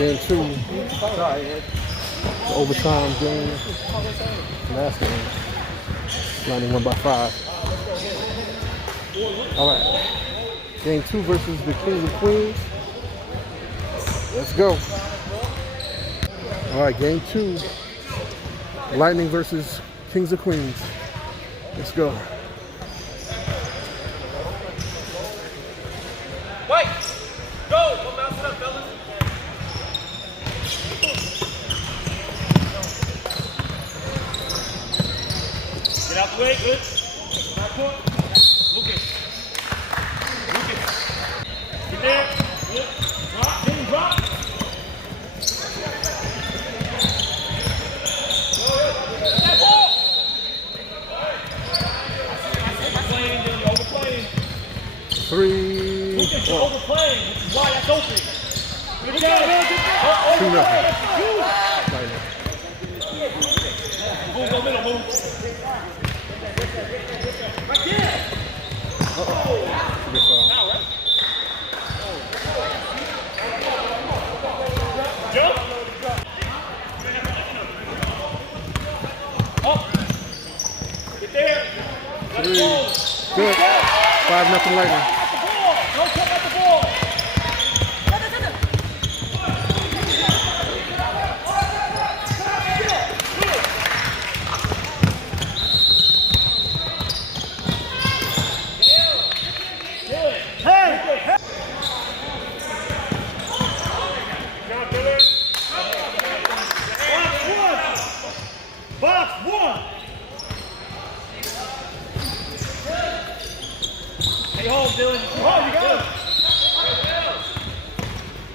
Game 2. The overtime game. Last game. Lightning won by 5. All right. Game 2 versus the Kings and Queens. Let's go. All right, game 2. Lightning versus Kings and Queens. Let's go. Wait! Go! Go bounce it up, fellas. Get out the way, good. Back foot. Lucas. Lucas. Get there. Good. Drop. Didn't drop. That ball! Overplaying, then you're overplaying. 3. Lucas, you're overplaying, which is why that's open. Good job. 2-0. Lightning. Move, go middle, move. Right there. Good foul. Now, right? Jump. Up. Get there. Let it 3. go. Good. 5-0 Lightning. Don't check out the ball. Box one. Stay home, Dylan. Come on, you got it.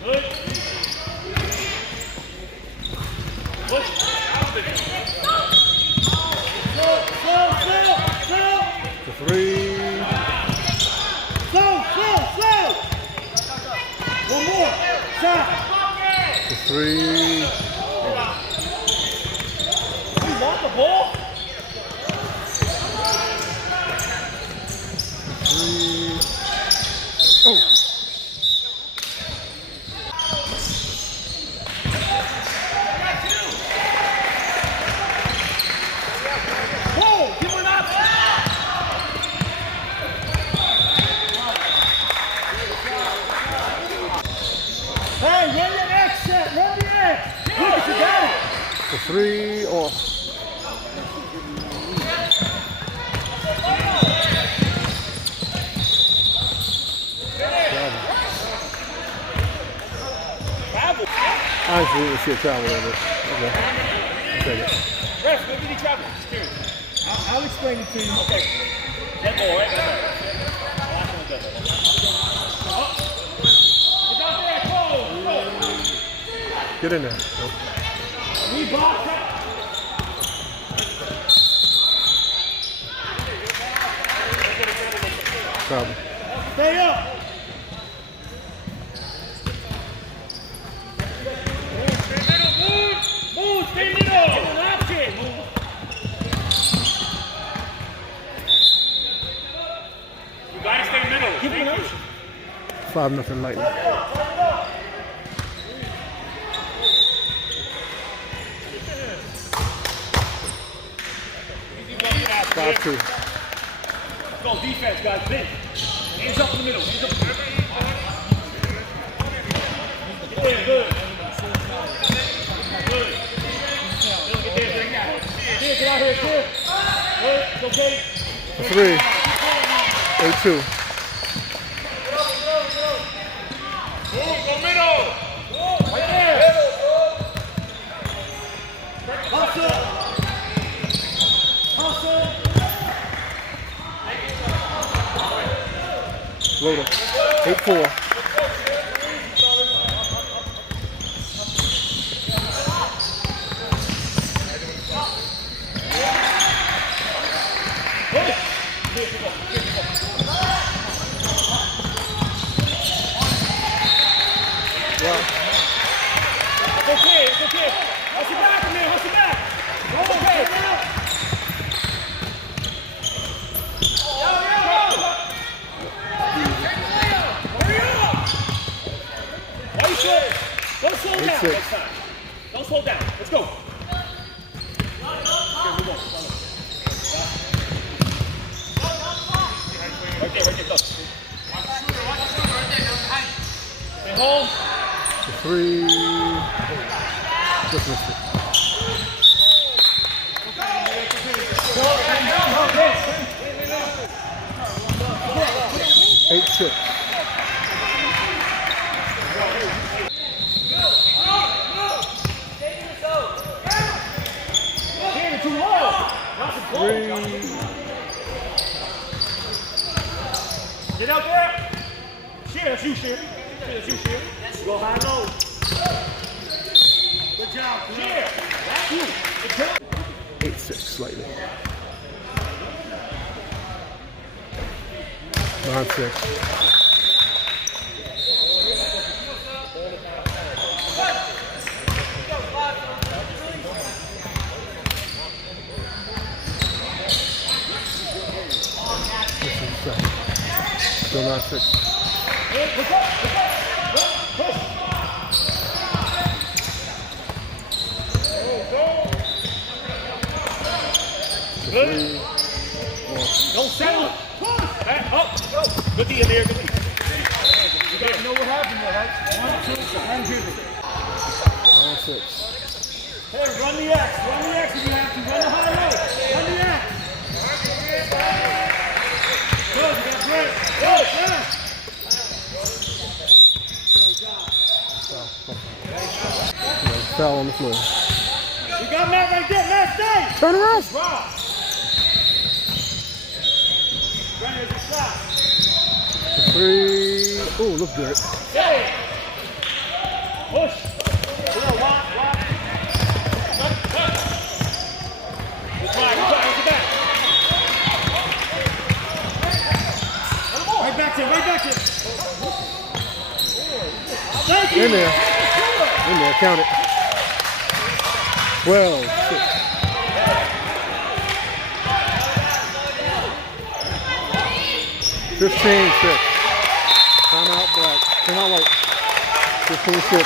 Good. Push. Slow. The 3. Slow. One more. Shot. The 3. You want the ball? 3. Oh. Whoa, give him an option. Hey, run your X set, run the X. Lucas, you got it. The 3 off. Honestly, it's your travel with it. Okay. Take it. Ref, when did he travel? Just curious. I'll explain it to you. Okay. That ball, right? That ball. It's out there, go! Get in there. We block that. Problem. Stay up. Move, stay middle. Get an option. Move. You gotta stay middle. Keep an option. 5-0 Lightning. Easy one, get out. 5-2. Let's go defense, guys. Big. Hands up in the middle. Hands up. Get there, good. Good. Get there, bring that. Get out here, good. Good, it's okay. The 3. 8-2. Move, go middle. Right there. Hustle. Loader. 8-4. It's okay. Hustle back, man. Hustle back. Okay. Hurry up. Why you say? Don't slow down 8-6. next time. Don't slow down. Let's go. Okay, move on. Right there, go. Stay home. The 3. Just missed it. 8-6. Too low. 3. Get out there. Sheer, that's you, Sheer. That's you, Sheer. Go high low. Good job, Sheer. That's you. 8-6 slightly. 9-6. Still 9-6. Good. Don't settle. Back up. Good D in there. Good D. You gotta know what happened there, right? 1, 2, 100. 9-6. Hey, run the X. Run the X if you have to. Run the high road. Run the X. Good, you got great. Good, yeah. Foul on the floor. You got Matt right there. Matt, stay. Turn around. Rob. Running the shot. 3. Ooh, look good. Stay. Push. Walk. Cut. Good try. Get back. Right back to him. Thank you. In there, count it. 12-6. 15-6. Timeout black. Timeout white. 15-6.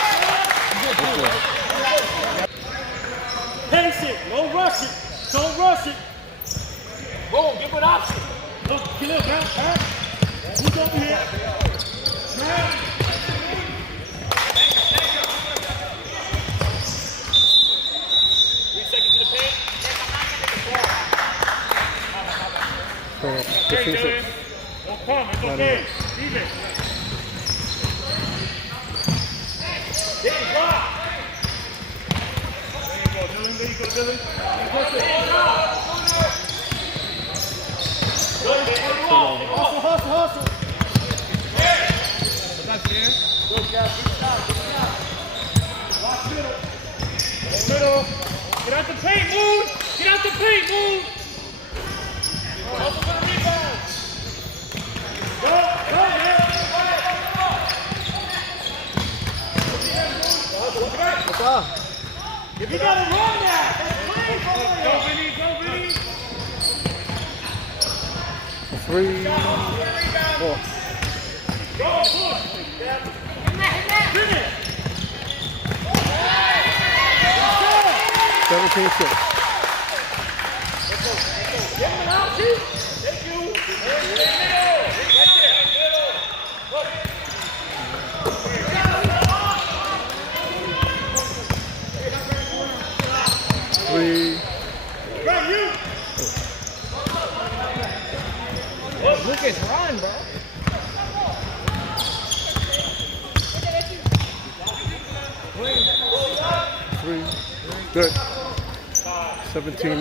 Pace it. Don't rush it. Boom. Give it option. Look, get up, man. Who's over here? Man. 3 seconds to the paint. 15-6. Don't come. It's okay. Even. Drop. There you go, Dylan. Hustle. Good job. Watch middle. Get out the paint, move. Hustle for the rebound. Go, man. You gotta run that. That's clean for you. Go, Vinny. 3. 4. Go, push. Finish. 17-6. Get him out, Chief. Thank you. Right there. 3. Right, you. Lucas, run, bro. 3. Good. 17-9.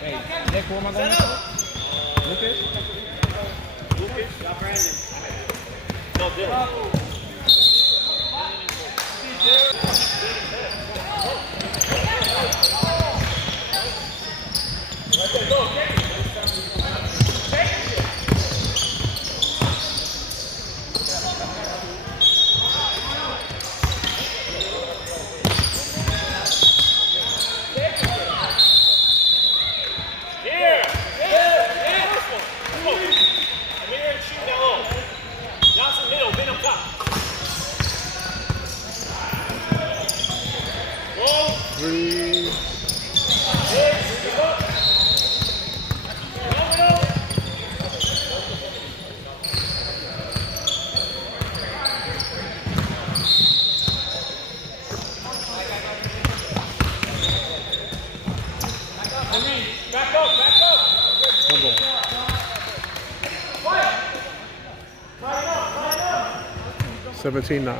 Hey, Nick, who am I going to? Lucas? Not Brandon. No, Dylan. Johnson middle, Vin up top. 17-9.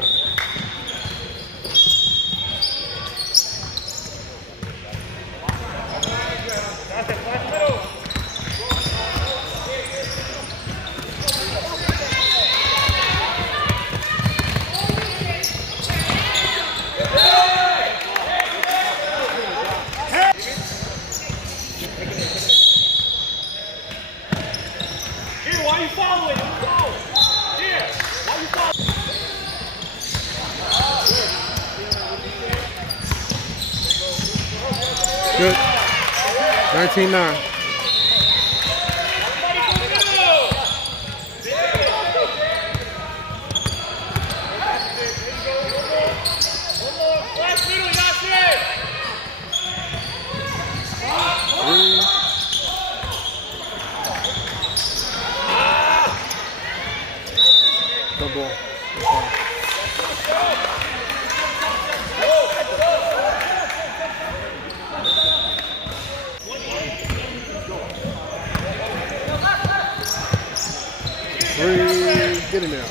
Here, why you following? Go. Here, why you following? Good. 19-9. Last middle, Yasir. Good ball. Three. Get in there.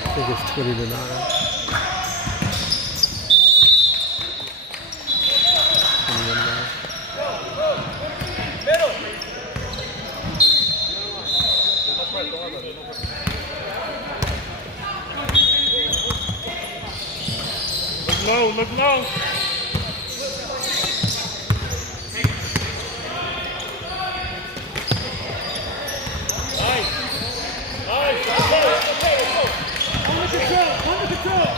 I think it's 20-9. Look low, look low. Nice. Nice. Okay, let's go. Under control, under control.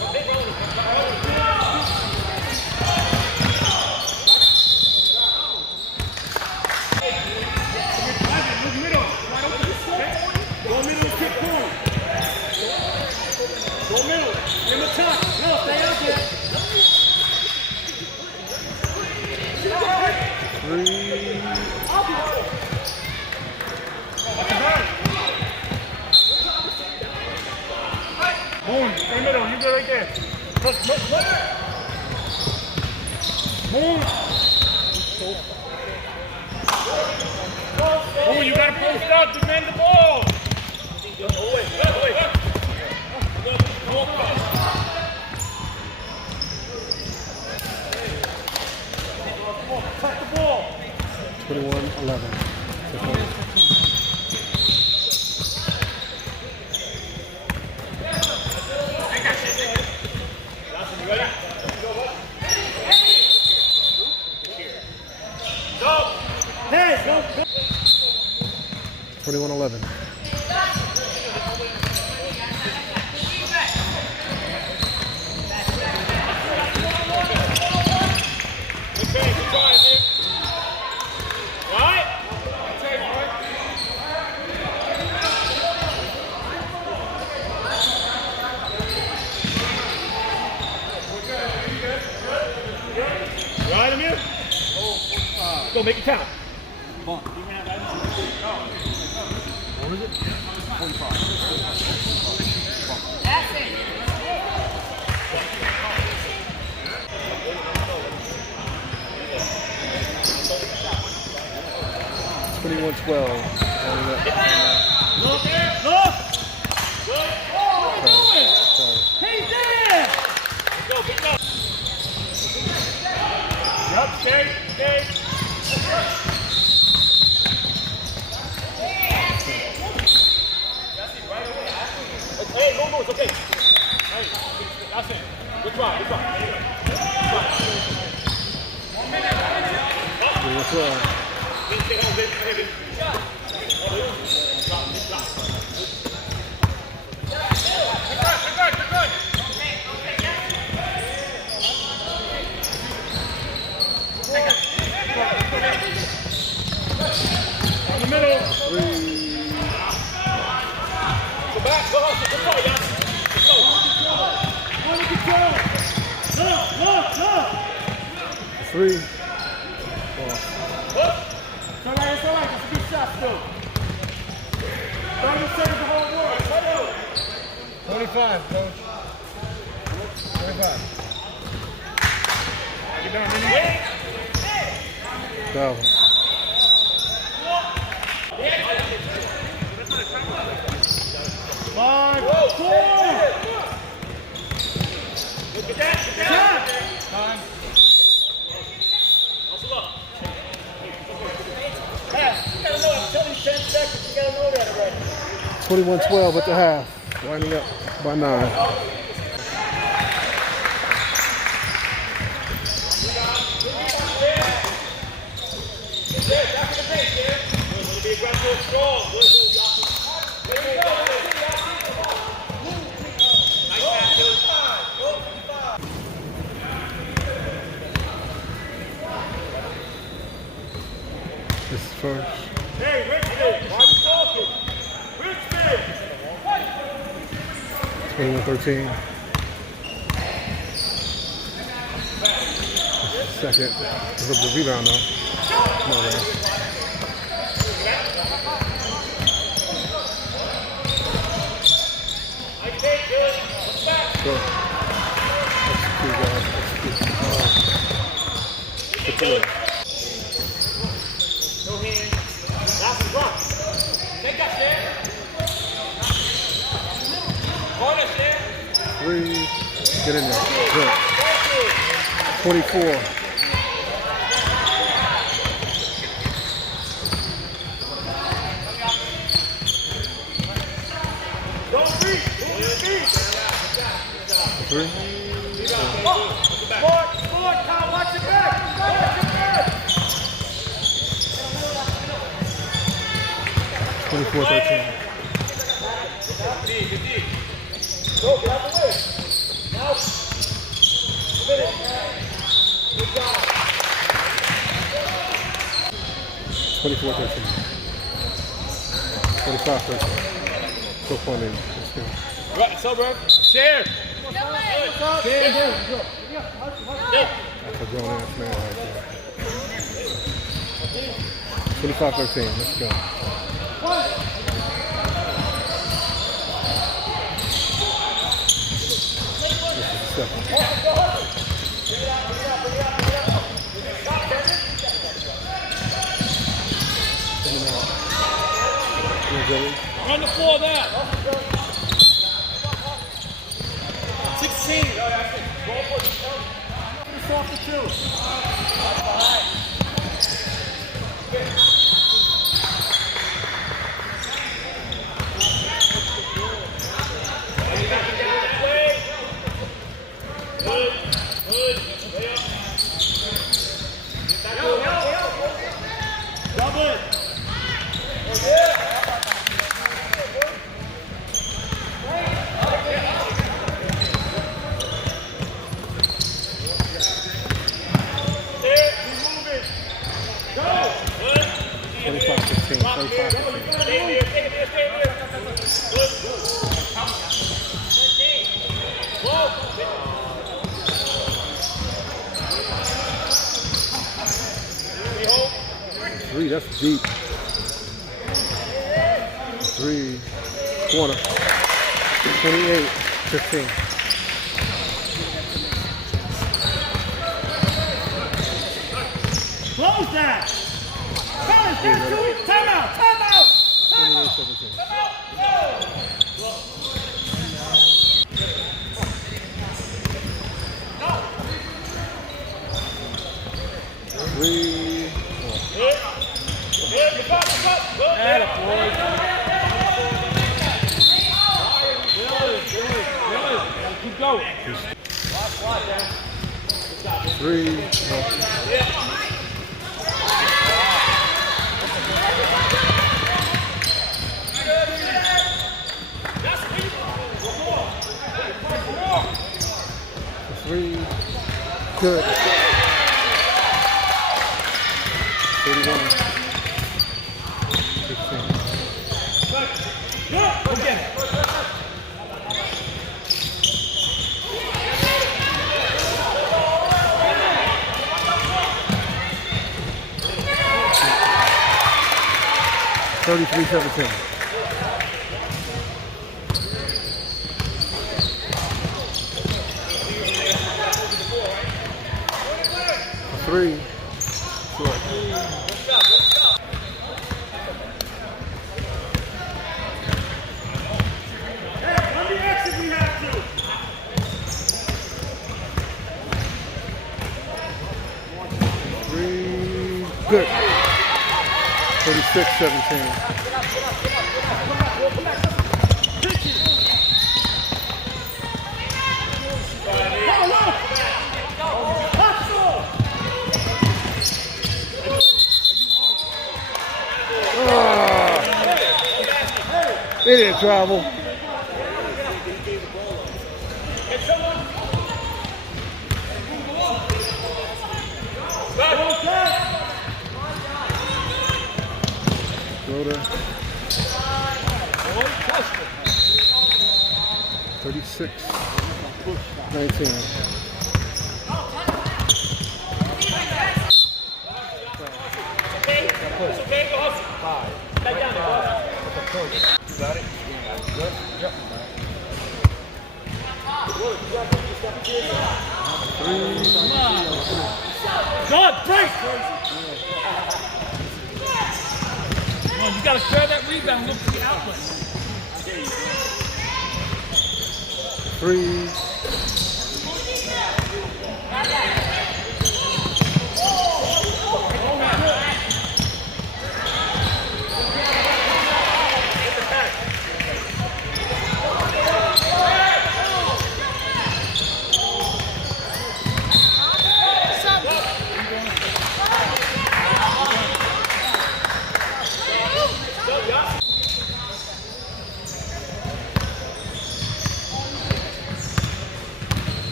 Look middle. Wide open. Okay? Go middle, kick forward. Go middle. In the top. No, stay out there. Three. Boom. Stay middle. You go right there. Look. Boom. Oh, you gotta post out, defend the ball. Touch the ball. 21-11. Hey, go. 21-11. Okay, good try, man. Right? Right, Amir? Go, make it count. What is it? 45. 21-12. Look there, look! Good. Oh, what are you doing? He's there! Go, pick it up. Yup, stay. Hey, no, it's okay. Hey, that's it. Good try. 21-12. In the middle. Three. 3. It's all right. That's a good shot still. 30 seconds to hold one. 25, coach. 25. Get down, Vinny. Foul. Five, 4. Look at that. Time. Hustle up. Pass. You gotta know. I'm telling you 10 seconds. You gotta know that already. 21-12 at the half. Winding up by 9. Be aggressive, strong. Good move, Yaku. Good move, Yaku. Nice pass, dude. This is first. Hey, Richmond, why are you talking? Richmond! 21-13. Second. This is the rebound though. Come on, man. Go. Execute, guys. Execute. No hands. That's a block. Take that, Stan. Corner, Stan. 3. Get in there. Good. 24. Don't beat. Don't beat. 3. Sport, Kyle, watch your back. Watch your back. 24-13. Go, get out the way. Now, finish. Good job. 24-13. 25-13. So funny. Let's go. Right, suburb. Share. That's a grown ass man right there. 25-13. Let's go. This is the second. Run the floor now. 16. It's off the 2. Good. Double it. Three, that's deep. 3, corner. 28-15. Close that! Collins, get to it! Time out! 28-17. Three, Keep going. 3, 3, good. 31, 15. 33-17. Three. Short. Let me exit, we have to. Three. Good. 36-17. They didn't travel. Schroeder. 36-19. It's okay, go hustle. Back down there. You got it? Good. Yep. God, break! Come on, you gotta share that rebound, look for the outlet. Three.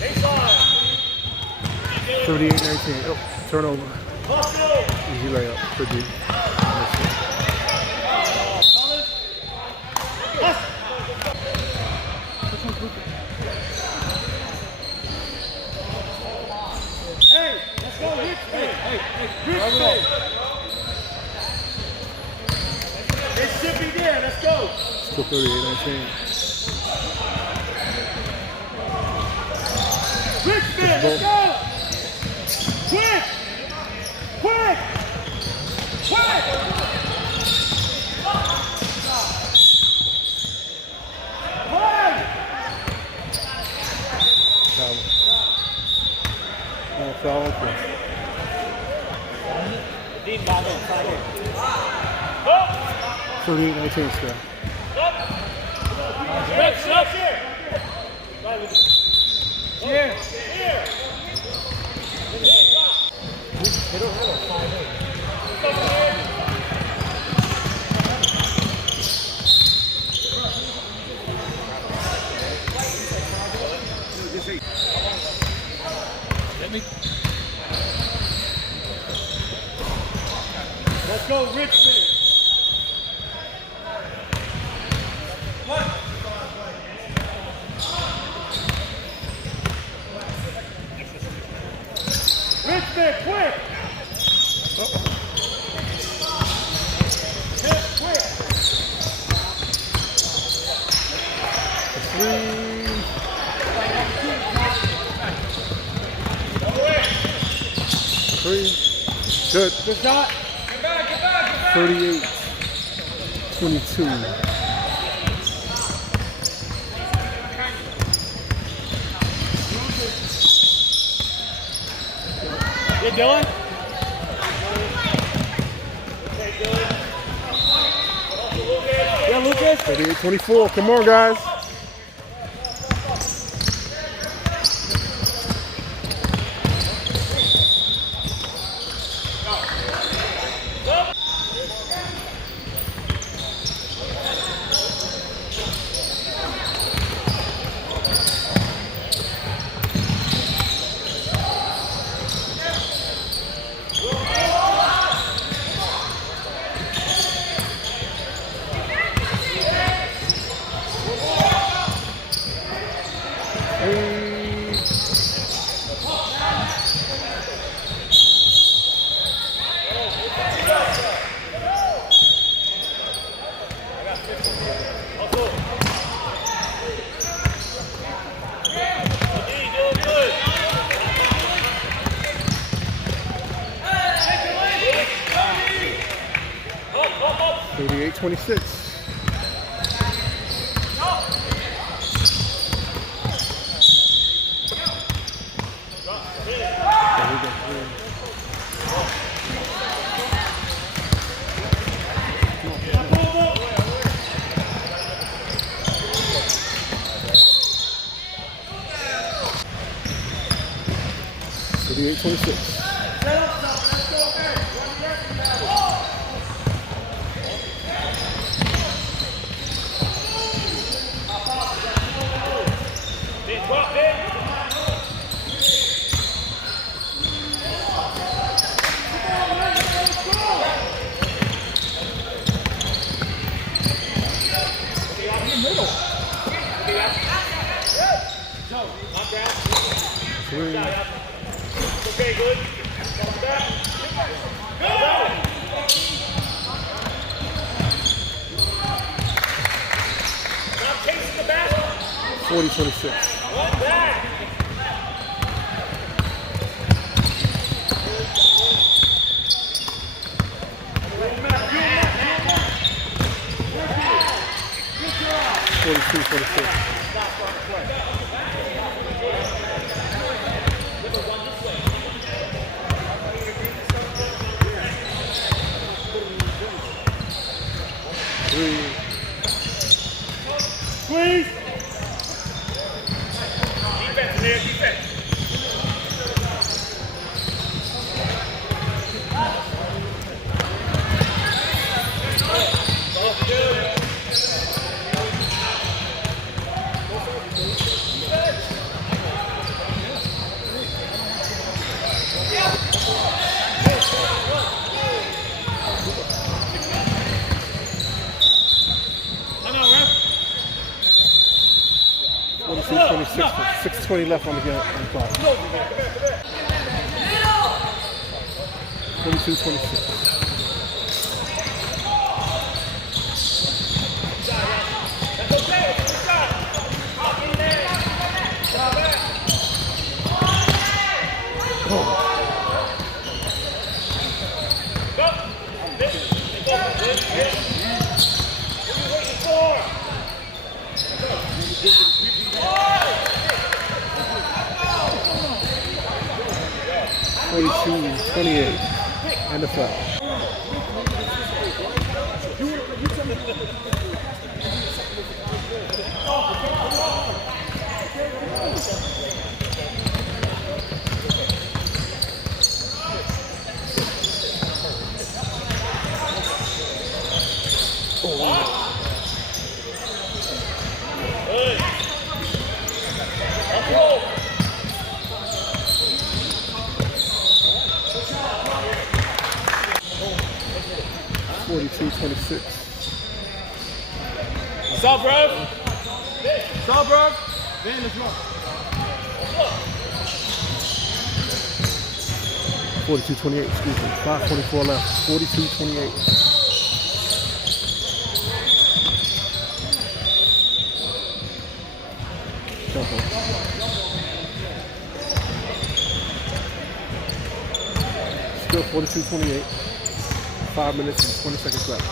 Baseline. 38-19. Oh, turnover. Easy layup for D. Hey, let's go, Richmond. Richmond. It should be there, let's go. Still 38-19. Richmond, let's go. Quick. Quick. Quick. Play. Foul. No foul. Okay. Dean Bobby, 38-19 still. Rex, up here. Here. Here. They don't have a 5-8. Let me. Let's go, Richmond. What? Richmond, quick! Hit, quick! Three. Good. Good shot. 38-22. You Dylan? Yeah, Lucas. 38-24. Come on, guys. Good. 38-26. Okay, good. Go! 40-26. One back. Squeeze. Defense, man, defense. I know, ref. 42-26. 6:20 left on the game. On the clock. 42-26. Oh. 28 and the foul. Good. Let's roll. 42-26. Stop, bro. Stop, bro. Then let's roll. 42-28, excuse me. 5:24 left. 42-28. Still 42-28. 5 minutes and 20 seconds left.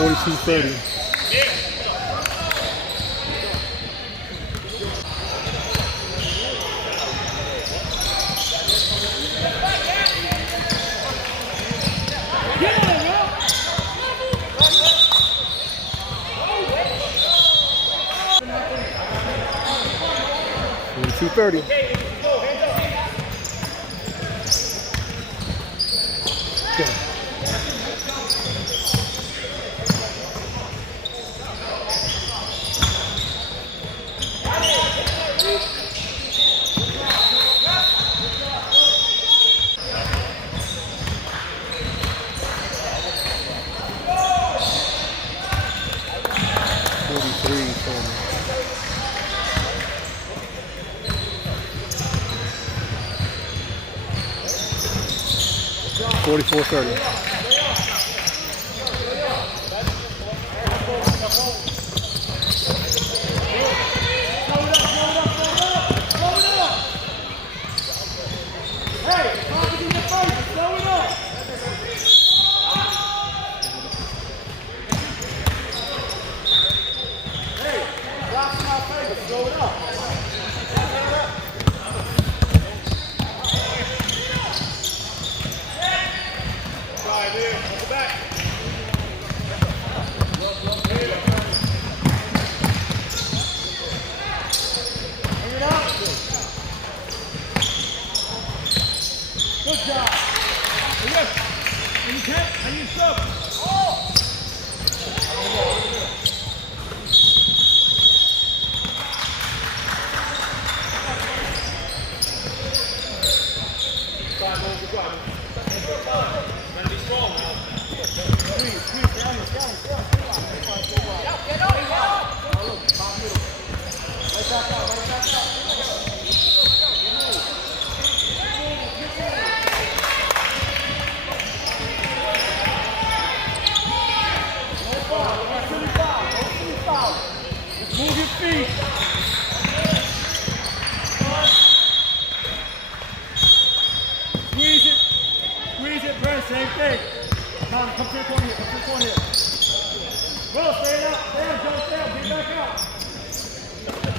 $42.30. $42.30. go. For me. 44-30. Good job. Yes. When you can, and you sub. Move your feet. Squeeze it, Brent, same thing. Come to the corner here, come to the corner here. Will, stay up, Joe, stay up, get back up.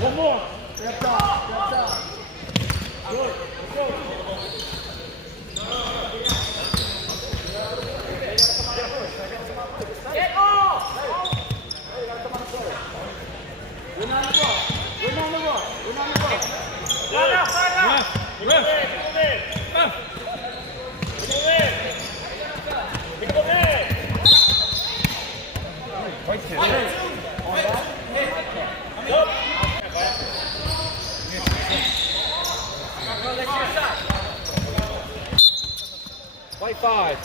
One more. Step down. Good, let's go. Get off! We're not on the run. White 5.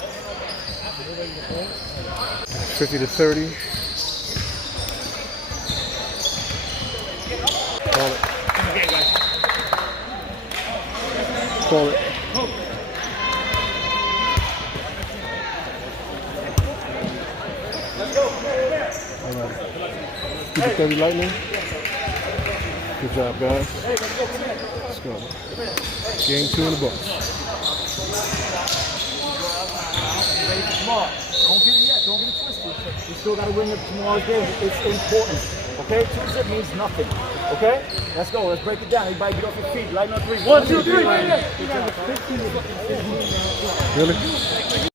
50-30. Call it. All right. Keep it 30 lightning. Good job, guys. Let's go. Game 2 in the books. Tomorrow. Don't get it yet. Don't get it twisted. We still got to win tomorrow's game. It's important. Okay? 2 zip means nothing. Okay? Let's go. Let's break it down. Everybody get off your feet. Lighten up 3. 1, 2, 3. Right here. Really?